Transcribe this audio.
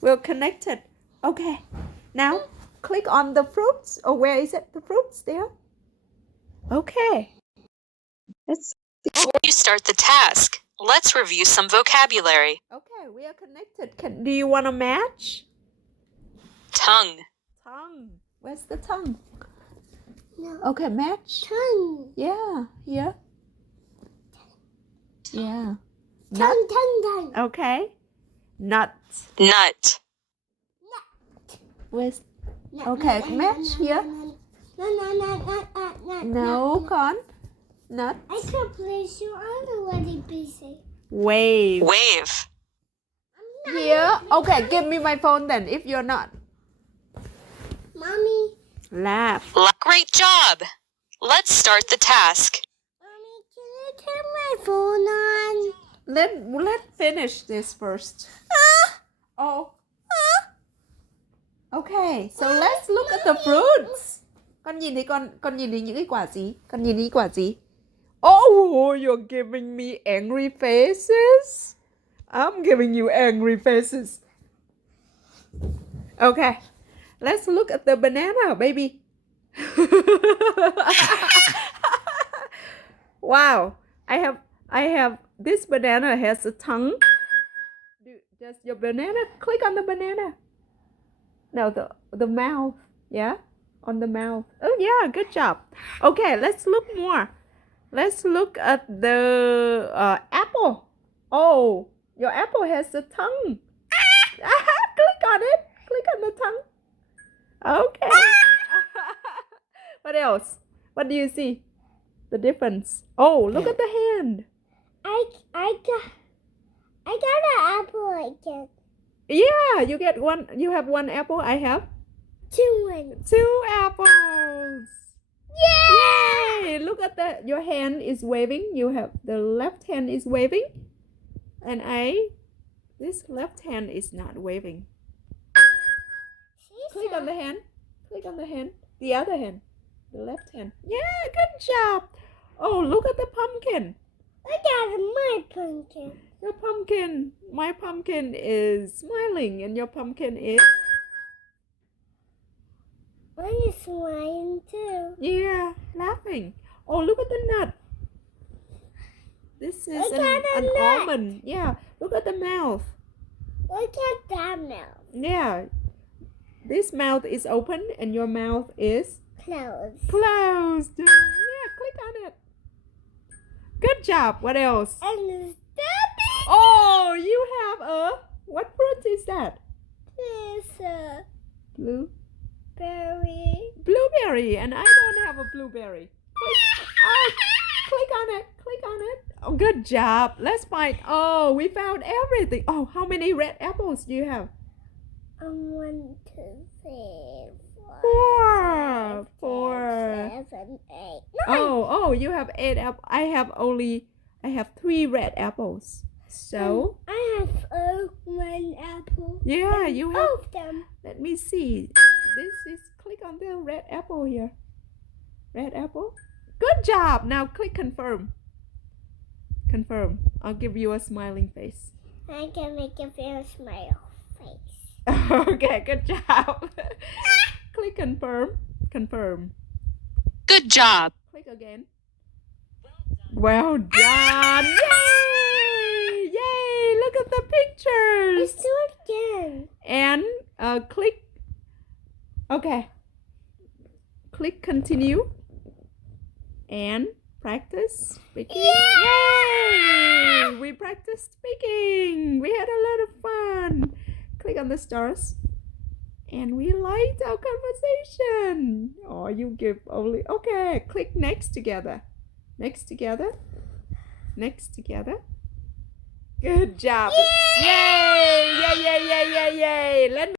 We're connected. Okay. Now click on the fruits. Oh, where is it? The fruits there. Okay. Before you start the task, let's review some vocabulary. Okay, we are connected. Do you want to match? Tongue. Tongue. Where's the tongue? No. Okay, match. Tongue. Yeah, here. Yeah. Tongue. Okay. Nut. Nut. Where's... Okay, match here. No, con. Nut. I can place you. I'm already busy. Wave. Wave. Here. Okay, give me my phone then if you're not. Mommy. Laugh. Great job. Let's start the task. Mommy, can you turn my phone on? Let's finish this first. Oh. Okay, so let's look at the fruits. Con nhìn thấy con nhìn thấy những cái quả gì? Con nhìn thấy quả gì? Oh, you're giving me angry faces. I'm giving you angry faces. Okay, let's look at the banana, baby. Wow, I have this banana has a tongue. Does your banana click on the banana? No, the mouth. Yeah, on the mouth. Oh yeah, good job. Okay, let's look more. Let's look at the apple. Oh, your apple has a tongue. Click on it. Click on the tongue. Okay. What else? What do you see? The difference. Oh, look at the hand. I got an apple again. Yeah, you get one. You have one apple. I have 2 apples. Yay! Look at that. Your hand is waving. You have the left hand is waving, and this left hand is not waving. Click on the hand. Click on the hand. The other hand. The left hand. Yeah, good job. Oh, look at the pumpkin. Look at my pumpkin. Your pumpkin. My pumpkin is smiling, and your pumpkin is... Mine is smiling too. Yeah, laughing. Oh, look at the nut. This is Look at the an nut. almond. Yeah, look at the mouth. Look at that mouth. Yeah, this mouth is open and your mouth is Closed. closed. Yeah, click on it. Good job. What else? And that Oh, you have what fruit is that? is a Blue. berry. Blueberry, and I don't have a blueberry. Click on it. Click on it. Oh, good job. Let's find. Oh, we found everything. Oh, how many red apples do you have? 1, 2, 3, 4, Four. 7, 8, 9. Oh, you have 8 apples. I have 3 red apples. So, I have 1 apple. yeah, you have. All of them. Let me see. This is, click on the red apple here. Red apple. Good job. Now click confirm. Confirm. I'll give you a smiling face. I can make a very smile face. Okay, good job. Click confirm. Confirm. Good job. Click again. Well done. Yay! Yay! Look at the pictures. Let's do it again. And click. Okay. Click continue. And practice speaking. Yay! We practiced speaking. We had a lot of fun. Click on the stars. And we liked our conversation. Oh, you give only... Okay, click next together. Next together. Next together. Good job. Yay! Yay, yay, yay, yay, yay. Let me...